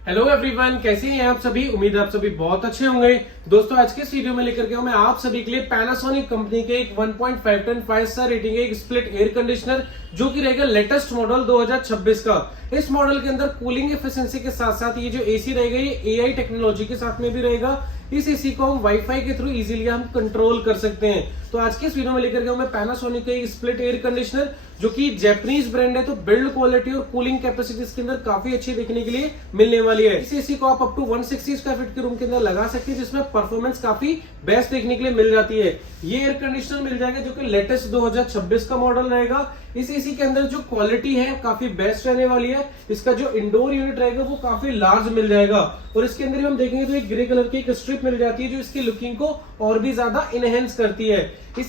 Hello everyone, कैसे हैं आप सभी। उम्मीद है आप सभी बहुत अच्छे होंगे। दोस्तों आज के इस वीडियो में लेकर के मैं आप सभी के लिए पैनासोनिक कंपनी के एक 1.5 टन 5 स्टार रेटिंग के एक स्प्लिट एयर कंडीशनर जो कि रहेगा लेटेस्ट मॉडल 2026 का। इस मॉडल के अंदर कूलिंग एफिशिएंसी के साथ साथ ये जो एसी रहेगा ये एआई टेक्नोलॉजी के साथ में भी रहेगा। इस एसी को हम वाईफाई के थ्रू इजीली हम कंट्रोल कर सकते हैं। तो आज के इस वीडियो में लेकर के मैं पैनासोनिक का स्प्लिट एयर कंडीशनर जो कि जैपनीज ब्रांड है, तो बिल्ड क्वालिटी और कूलिंग कैपेसिटी इसके अंदर काफी अच्छी देखने के लिए मिलने वाली है। इस एसी को आप अप टू 160 स्क्वायर फीट के रूम के अंदर लगा सकते हैं, जिसमें परफॉर्मेंस काफी बेस्ट देखने के लिए मिल जाती है। ये एयर कंडीशनर मिल जाएगा जो कि लेटेस्ट 2026 का मॉडल रहेगा। इस एसी के अंदर जो क्वालिटी है काफी बेस्ट रहने वाली है। इसका जो इंडोर यूनिट रहेगा वो काफी लार्ज मिल जाएगा और इसके अंदर हम देखेंगे तो एक ग्रे कलर की एक स्ट्रिप मिल जाती है जो इसकी लुकिंग को और भी ज्यादा इनहेंस करती है। इस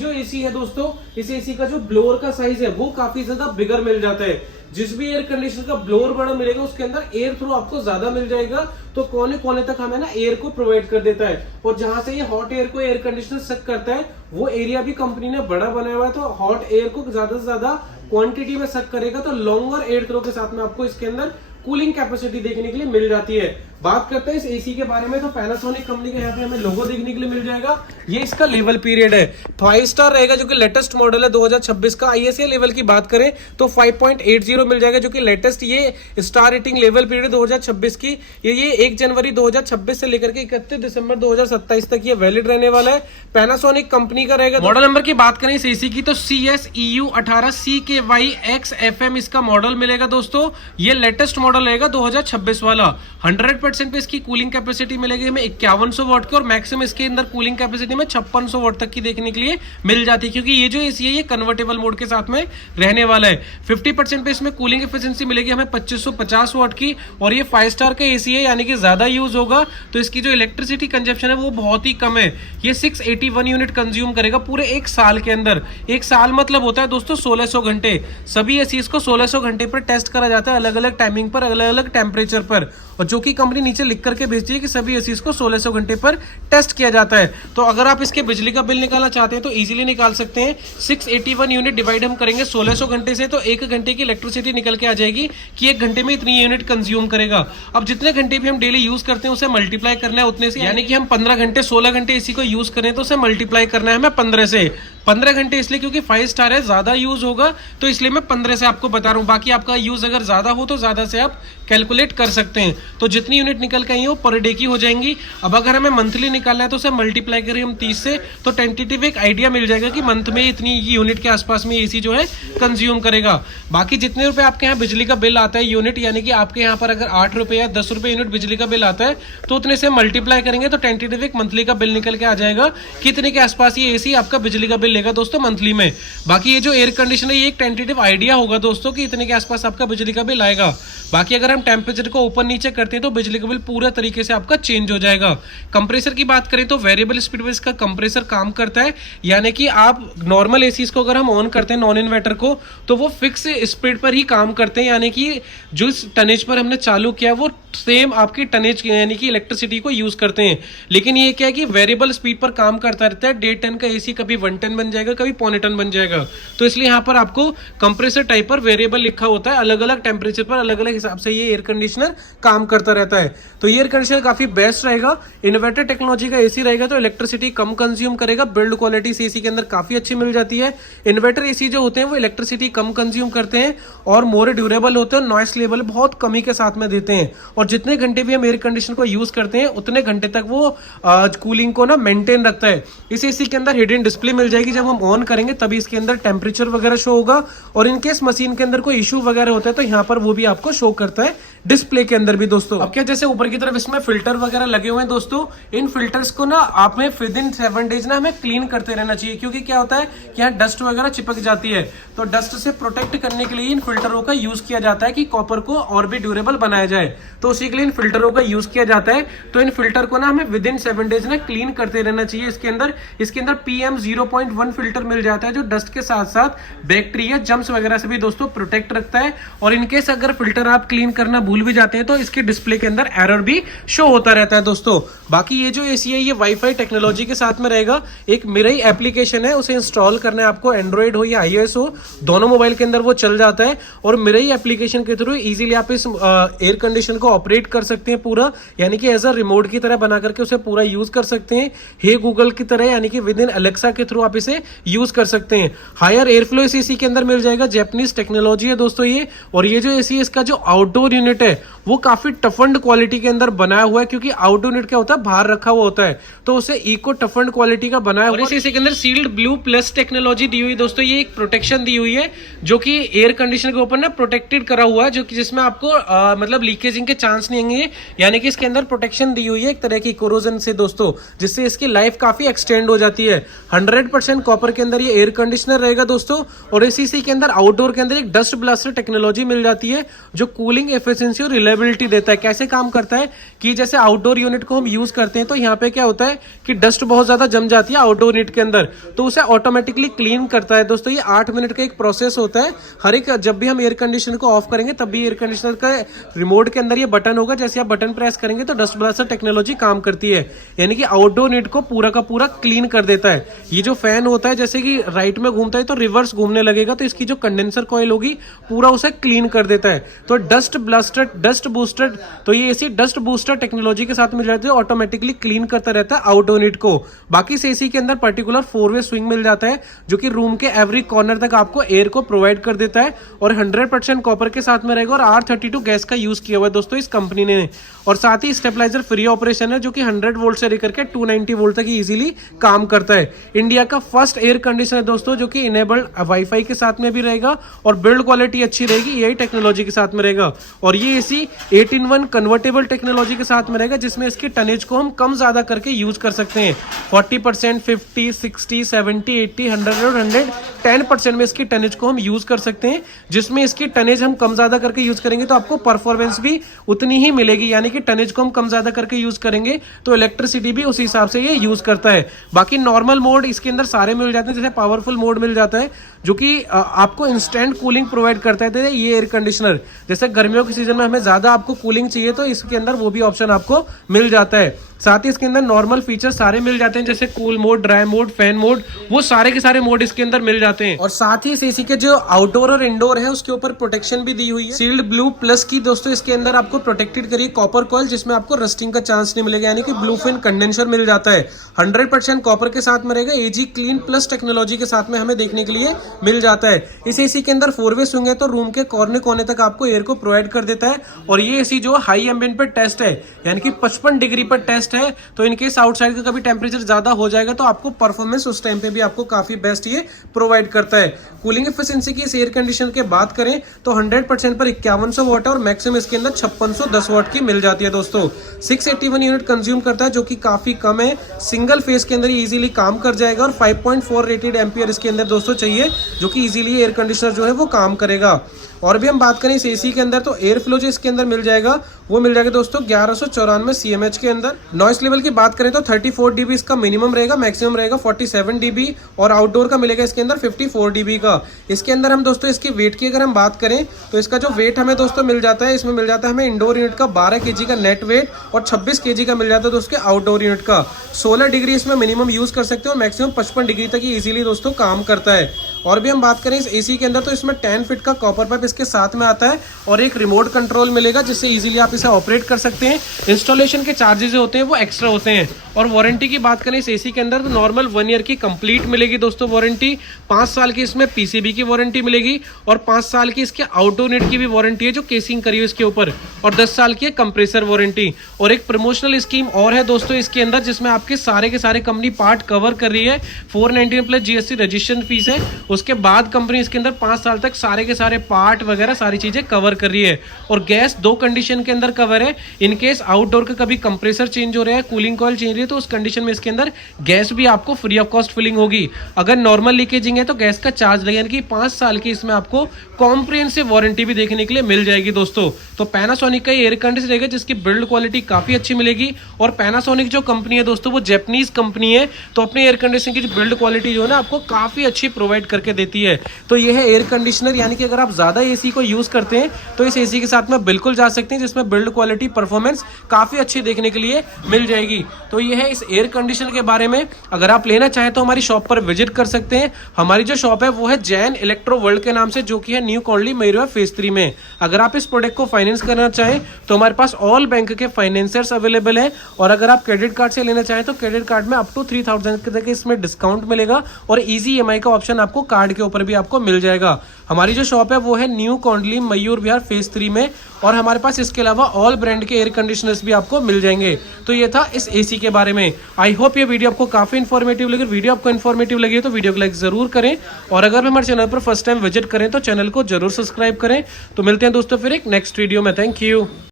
जो एसी है दोस्तों, इस एसी का जो ब्लोअर का साइज है वो काफी ज्यादा बिगर मिल जाता है। जिस भी एयर कंडीशनर का ब्लोअर बड़ा मिलेगा उसके अंदर एयर थ्रू आपको ज्यादा मिल जाएगा, तो कोने कोने तक हमें ना एयर को प्रोवाइड कर देता है। और जहां से ये हॉट एयर को एयर कंडीशनर सक करता है वो एरिया भी कंपनी ने बड़ा बनाया हुआ है, तो हॉट एयर को ज्यादा से ज्यादा क्वांटिटी में सक करेगा। तो लॉन्गर एयर थ्रो के साथ में आपको इसके अंदर कूलिंग कैपेसिटी देखने के लिए मिल जाती है। बात करते हैं इस एसी के बारे में, तो पैनासोनिक कंपनी का यहाँ पे हमें लोगो देखने के लिए मिल जाएगा। ये इसका लेवल पीरियड है 5 स्टार रहेगा जो कि लेटेस्ट मॉडल है 2026 का। आईएसए लेवल की बात करें तो 5.80 मिल जाएगा जो कि लेटेस्ट ये स्टार रेटिंग लेवल पीरियड 2026 की। ये 1 जनवरी 2026 से लेकर के 31 दिसंबर 2027 तक ये वैलिड रहने वाला है। पैनासोनिक कंपनी का रहेगा। मॉडल नंबर की बात करें इस एसी की तो CSEU 18CKY-XFM इसका मॉडल मिलेगा दोस्तों। ये लेटेस्ट मॉडल रहेगा 2026 वाला। 100% पे इसकी कूलिंग कैपेसिटी मिलेगी हमें 5100 वाट की और मैक्सिमम इसके अंदर कूलिंग कैपेसिटी में 5600 वाट तक की देखने के लिए मिल जाती है, क्योंकि ये जो एसी है ये कन्वर्टेबल मोड के साथ में रहने वाला है। 50% पे इसमें कूलिंग एफिशिएंसी मिलेगी हमें 2550 वाट की और ये 5 स्टार का एसी है, यानी कि ज्यादा यूज होगा तो इसकी जो इलेक्ट्रिसिटी कंजप्शन है वो बहुत ही कम है। ये 681 यूनिट कंज्यूम करेगा पूरे 1 साल के अंदर। 1 साल मतलब होता है दोस्तों 1600 घंटे। सभी एसीज को 1600 घंटे पर टेस्ट करा जाता है, अलग अलग टाइमिंग पर, अलग अलग टेम्परेचर पर, और जो कि कंपनी नीचे लिख करके भेजती है कि सभी एसीज को 1600 घंटे पर टेस्ट किया जाता है। तो अगर आप इसके बिजली का बिल निकालना चाहते हैं तो इजीली निकाल सकते हैं। 681 यूनिट डिवाइड हम करेंगे 1600 घंटे से तो 1 घंटे की इलेक्ट्रिसिटी निकल के आ जाएगी कि 1 घंटे में इतनी यूनिट कंज्यूम करेगा। अब जितने घंटे भी हम डेली यूज करते हैं उसे मल्टीप्लाई करना है उतने से, यानी कि हम 15 घंटे 16 घंटे एसी को यूज करें तो उसे मल्टीप्लाई करना है हमें 15 से। 15 घंटे इसलिए क्योंकि 5 स्टार है, ज्यादा यूज होगा तो इसलिए मैं 15 से आपको बता रहा हूं। बाकी आपका यूज अगर ज्यादा हो तो ज्यादा से आप कैलकुलेट कर सकते हैं। तो जितनी यूनिट निकल के आई वो पर डे की हो जाएंगी। अब अगर हमें मंथली निकालना है तो उसे मल्टीप्लाई करें हम 30 से, तो टेंटेटिव एक आइडिया मिल जाएगा कि मंथ में इतनी यूनिट के आसपास में एसी जो है कंज्यूम करेगा। बाकी जितने रुपए आपके यहाँ बिजली का बिल आता है यूनिट, यानी कि आपके यहाँ पर अगर 8 रुपए या 10 रुपए यूनिट बिजली का बिल आता है तो उतने से मल्टीप्लाई करेंगे तो टेंटेटिव एक मंथली का बिल निकल के आ जाएगा कितने के आसपास ये एसी आपका बिजली का बिल लेगा दोस्तों मंथली में। बाकी ये जो एयर कंडीशनर ये एक टेंटेटिव आइडिया होगा दोस्तों कि इतने के आसपास आपका बिजली का बिल आएगा। बाकी अगर हम टेम्परेचर को ऊपर नीचे करते हैं तो बिजली का बिल पूरा तरीके से आपका चेंज हो जाएगा। कंप्रेसर की बात करें तो वेरिएबल स्पीड पे इसका कंप्रेसर काम करता है, यानी कि आप नॉर्मल एसीज को अगर हम ऑन करते हैं नॉन इन्वर्टर को तो वो फिक्स स्पीड पर ही काम करते हैं, यानी कि जो टनेज पर हमने चालू किया वो सेम आपकी टनेज यानी कि इलेक्ट्रिसिटी को यूज करते हैं। लेकिन ये क्या है कि वेरिएबल स्पीड पर काम करता रहता है। 1.5 टन का एसी कभी 1 टन बन जाएगा, कभी 0.25 टन बन जाएगा। तो इसलिए यहाँ पर आपको कंप्रेसर टाइप पर वेरिएबल लिखा होता है, अलग अलग टेम्परेचर पर अलग अलग हिसाब से ये एयर कंडीशनर काम करता रहता है। तो ये एयर कंडीशनर काफी बेस्ट रहेगा। इन्वर्टर टेक्नोलॉजी का एसी रहेगा तो इलेक्ट्रिसिटी कम कंज्यूम करेगा। बिल्ड क्वालिटी एसी के अंदर काफी अच्छी मिल जाती है। इन्वर्टर एसी जो होते हैं वो इलेक्ट्रिसिटी कम कंज्यूम करते हैं और मोर ड्यूरेबल होते हैं, नॉइस लेवल बहुत कमी के साथ में देते हैं। और जितने घंटे भी हम एयर कंडीशनर को यूज करते हैं उतने घंटे तक वो कूलिंग को ना मेंटेन रखता है। इस एसी के अंदर हिडन डिस्प्ले मिल जाएगी, जब हम ऑन करेंगे तभी इसके अंदर टेम्परेचर वगैरह शो होगा और इनकेस मशीन के अंदर कोई इशू वगैरह होता है तो यहाँ पर वो भी आपको शो करता है डिस्प्ले के अंदर भी दोस्तों। अब क्या जैसे ऊपर की तरफ इसमें फिल्टर वगैरह लगे हुए हैं दोस्तों, इन फिल्टर्स को ना आप में विदिन 7 डेज ना हमें क्लीन करते रहना चाहिए, क्योंकि क्या होता है कि यहाँ डस्ट वगैरह चिपक जाती है। तो डस्ट से प्रोटेक्ट करने के लिए इन फिल्टरों का यूज किया जाता है कि कॉपर को और भी ड्यूरेबल बनाया जाए, तो उसी के लिए इन फिल्टरों का यूज किया जाता है। तो इन फिल्टर को ना हमें विदिन 7 डेज ना क्लीन करते रहना चाहिए। इसके अंदर PM 0.1 फिल्टर मिल जाता है जो डस्ट के साथ साथ बैक्टीरिया जम्स वगैरह से भी दोस्तों प्रोटेक्ट रखता है। और इनकेस अगर फिल्टर आप क्लीन करना भूल भी जाते हैं तो इसके डिस्प्ले के अंदर एरर भी शो होता रहता है दोस्तों। बाकी ये जो एसी है ये वाईफाई टेक्नोलॉजी के साथ में रहेगा। एक मिरई एप्लीकेशन है, उसे इंस्टॉल करना है आपको, एंड्रॉइड हो या iOS हो, दोनों मोबाइल के अंदर वो चल जाता है। और मिरई एप्लीकेशन के थ्रू इजीली आप इस एयर कंडीशन को ऑपरेट कर सकते हैं पूरा, यानी कि एज अ रिमोट की तरह बना करके उसे पूरा यूज कर सकते हैं। हे गूगल की तरह, यानी कि विद इन अलेक्सा के थ्रू आप इसे यूज कर सकते हैं। हायर एयर फ्लो इस एसी के अंदर मिल जाएगा, जैपनीज टेक्नोलॉजी है दोस्तों ये। और ये जो एसी है इसका जो आउटडोर यूनिट है वो काफी टफंड क्वालिटी के अंदर बनाया हुआ है, क्योंकि आउटडोर यूनिट क्या होता है, बाहर रखा हुआ होता है, तो उसे इको टफंड क्वालिटी का बनाया हुआ है। इस एसी के अंदर सील्ड ब्लू प्लस टेक्नोलॉजी दी हुई है दोस्तों। ये एक प्रोटेक्शन दी हुई है जो कि एयर कंडीशनर के ऊपर ना प्रोटेक्टेड करा हुआ है, जो कि जिसमें आपको मतलब लीकेजिंग के चांस नहीं होंगे, यानी कि इसके अंदर प्रोटेक्शन दी हुई है एक तरह की कोरोजन से दोस्तों, जिससे इसकी लाइफ काफी एक्सटेंड हो जाती है। 100% कॉपर के अंदर ये एयर कंडीशनर रहेगा दोस्तों। और इस एसी के अंदर आउटडोर के अंदर एक डस्ट ब्लास्टर टेक्नोलॉजी मिल जाती है जो कूलिंग एफिशिएंसी और रिलायबिलिटी देता है। कैसे काम करता है कि जैसे आउटडोर यूनिट को हम यूज करते हैं तो यहाँ पे क्या होता है कि डस्ट बहुत ज्यादा जम जाती है आउटडोर यूनिट के अंदर, तो उसे ऑटोमेटिकली क्लीन करता है दोस्तों। ये 8 मिनट का एक प्रोसेस होता है। हर एक जब भी हम एयर कंडीशनर को ऑफ करेंगे तब भी एयर कंडीशनर का रिमोट के अंदर ये बटन होगा, जैसे आप बटन प्रेस करेंगे तो डस्ट ब्लास्टर टेक्नोलॉजी काम करती है, यानी कि आउटडोर यूनिट को पूरा का पूरा क्लीन कर देता है। ये जो फैन होता है जैसे कि राइट में घूमता है तो रिवर्स घूमने लगेगा, तो इसकी जो कंडेंसर कॉइल होगी पूरा उसे क्लीन कर देता है। तो डस्ट ब्लास्टर, डस्ट बूस्टर, तो ये एसी डस्ट बूस्टर टेक्नोलॉजी के साथ मिल जाती है, ऑटोमेटिकली क्लीन करता रहता है आउटडोर यूनिट को। बाकी इस एसी के अंदर पर्टिकुलर 4-वे स्विंग मिल जाता है जो कि रूम के एवरी कॉर्नर तक आपको एयर को प्रोवाइड कर देता है। और 100% कॉपर के साथ में रहेगा और R32 गैस का यूज किया हुआ है दोस्तों इस कंपनी ने। और साथ ही स्टेबलाइजर फ्री ऑपरेशन है जो कि 100 वोल्ट से लेकर के 290 वोल्ट तक इजीली काम करता है। इंडिया का फर्स्ट एयर कंडीशनर दोस्तों जो कि इनेबल्ड वाईफाई के साथ में भी रहेगा और बिल्ड क्वालिटी अच्छी रहेगी, यही टेक्नोलॉजी के साथ में रहेगा। और ये एसी 8-in-1 कन्वर्टेबल टेक्नोलॉजी के साथ में रहेगा, जिसमें इसकी टनेज को हम कम ज्यादा करके यूज कर सकते हैं। 40%, 50, 60, 70, 80, 100 और 110% में इसकी टनेज को हम यूज कर सकते हैं, जिसमें इसकी टनेज हम कम ज्यादा करके यूज करेंगे तो आपको परफॉर्मेंस भी उतनी ही मिलेगी, यानी कि टनेज को हम कम ज्यादा करके यूज करेंगे तो इलेक्ट्रिसिटी भी उस हिसाब से ये यूज करता है। बाकी नॉर्मल मोड इसके अंदर सारे मिल जाते हैं, जैसे पावरफुल मोड मिल जाता है जो कि आपको इंस्टेंट कूलिंग प्रोवाइड करता है ये एयर कंडीशनर। जैसे गर्मियों के सीजन में हमें ज्यादा आपको कूलिंग चाहिए तो इसके अंदर वो भी ऑप्शन आपको मिल जाता है। साथ ही इसके अंदर नॉर्मल फीचर सारे मिल जाते हैं, जैसे cool mode, dry mode, fan mode, वो सारे के सारे मोड इसके अंदर मिल जाते हैं। और साथ ही इस एसी के जो आउटडोर और इंडोर है उसके ऊपर प्रोटेक्शन भी दी हुई है सील्ड ब्लू प्लस की दोस्तों। इसके अंदर आपको प्रोटेक्टेड करिए कॉपर कॉइल, जिसमें आपको रस्टिंग का चांस नहीं मिलेगा, यानी कि ब्लू फिन कंडेंसर मिल जाता है। 100% कॉपर के साथ में रहेगा, एजी क्लीन प्लस टेक्नोलॉजी के साथ में हमें देखने के लिए मिल जाता है। इस एसी के अंदर 4-वे स्विंग है तो रूम के कोने कोने तक आपको एयर को प्रोवाइड कर देता है। और ये एसी जो हाई एम्बिएंट पर टेस्ट है, यानी कि 55 डिग्री पर टेस्ट है, तो इनकेस आउटसाइड का कभी टेम्परेचर ज्यादा हो जाएगा तो आपको परफॉर्मेंस उस टाइम पे भी आपको काफी बेस्ट ये प्रोवाइड करता है। कूलिंग एफिशिएंसी की इस एयर कंडीशनर की बात करें तो 100% पर 5100 वाट है और मैक्सिमम इसके अंदर 5610 वाट की मिल जाती है दोस्तों। 681 यूनिट कंज्यूम करता है जो कि काफी कम है, सिंगल फेस के अंदर इजीली काम कर जाएगा। और 5.4 रेटेड एम्पियर इसके अंदर दोस्तों चाहिए, जो कि इजीली एयर कंडीशनर जो है वो काम करेगा। और भी हम बात करें इस एसी के अंदर तो एयर फ्लो जो इसके अंदर मिल जाएगा वो मिल जाएगा दोस्तों 1194 CMH के अंदर। नॉइस लेवल की बात करें तो 34 dB इसका मिनिमम रहेगा, मैक्सिमम रहेगा 47 dB और आउटडोर का मिलेगा इसके अंदर 54 dB का। इसके अंदर हम दोस्तों इसकी वेट की अगर हम बात करें तो इसका जो वेट हमें दोस्तों मिल जाता है, इसमें मिल जाता है हमें इंडोर यूनिट का 12 kg का नेट वेट और 26 kg का मिल जाता है दोस्तों आउटडोर यूनिट का। 16 डिग्री इसमें मिनिमम यूज कर सकते हो और मैक्सिमम 55 डिग्री तक ही इजीली दोस्तों काम करता है। और भी हम बात करें इस एसी के अंदर तो इसमें 10 फीट का कॉपर पाइप इसके साथ में आता है और एक रिमोट कंट्रोल मिलेगा जिससे इजीली आप इसे ऑपरेट कर सकते हैं। इंस्टॉलेशन के चार्जेस जो होते हैं वो एक्स्ट्रा होते हैं। और वारंटी की बात करें इस एसी के अंदर तो नॉर्मल 1 ईयर की कंप्लीट मिलेगी दोस्तों वारंटी, 5 साल की इसमें पीसीबी की वारंटी मिलेगी और 5 साल की इसके आउटडोर यूनिट की भी वारंटी है जो केसिंग करी है इसके ऊपर, और 10 साल की है कंप्रेसर वारंटी। और एक प्रमोशनल स्कीम और है दोस्तों इसके अंदर जिसमें आपके सारे के सारे कंपनी पार्ट कवर कर रही है। 499 प्लस जीएसटी रजिस्ट्रेशन फीस है, उसके बाद कंपनी इसके अंदर 5 साल तक सारे के सारे पार्ट वगैरह सारी चीजें कवर कर रही है। और गैस 2 कंडीशन के अंदर कवर है, इनकेस आउटडोर का कभी कंप्रेसर चेंज हो रहा है, कूलिंग कॉइल चेंज हो रही है तो उस कंडीशन में इसके अंदर गैस भी आपको फ्री ऑफ कॉस्ट फिलिंग होगी। अगर नॉर्मल लीकेजिंग है तो गैस का चार्ज लगेगा, यानी कि 5 साल की इसमें आपको कॉम्प्रिहेंसिव वारंटी भी देखने के लिए मिल जाएगी दोस्तों। तो पैनासोनिक का एयर कंडीशनर रहेगा जिसकी बिल्ड क्वालिटी काफी अच्छी मिलेगी। और पैनासोनिक जो कंपनी है दोस्तों वो जापानीज कंपनी है, तो अपने एयर कंडीशनर की बिल्ड क्वालिटी जो है ना आपको काफी अच्छी प्रोवाइड करके करके देती है। तो ये है एयर कंडीशनर, यानी कि अगर आप ज़्यादा एसी को यूज़ करते हैं तो इस एसी के साथ में बिल्कुल जा सकते हैं, जिसमें बिल्ड क्वालिटी परफॉर्मेंस काफ़ी अच्छी देखने के लिए मिल जाएगी। तो ये है इस एयर कंडीशनर के बारे में। अगर आप लेना चाहें तो हमारी शॉप पर विजिट कर सकते हैं। हमारी जो शॉप है वो है जैन इलेक्ट्रो वर्ल्ड के नाम से, जो कि है न्यू कॉलोनी मयूरिया फेज 3 में। अगर आप इस प्रोडक्ट को फाइनेंस करना चाहें तो हमारे पास ऑल बैंक के फाइनेंसर्स अवेलेबल हैं, और अगर आप क्रेडिट कार्ड से लेना चाहें तो क्रेडिट कार्ड में अप टू 3000 तक इसमें डिस्काउंट मिलेगा, और इजी ईएमआई का ऑप्शन आपको कार्ड के ऊपर भी आपको मिल जाएगा। हमारी जो शॉप है वो है new colony Mayur Vihar phase 3 में, और हमारे पास इसके अलावा ऑल ब्रांड के एयर कंडीशनर्स भी आपको मिल जाएंगे। तो ये था इस एसी के बारे में। आई होप ये वीडियो आपको काफी इन्फॉर्मेटिव लगी। वीडियो आपको इन्फॉर्मेटिव लगी तो वीडियो को लाइक जरूर करें, और अगर हमारे चैनल पर फर्स्ट टाइम विजिट करें तो चैनल को जरूर सब्सक्राइब करें। तो मिलते हैं दोस्तों फिर एक नेक्स्ट वीडियो में। Thank you.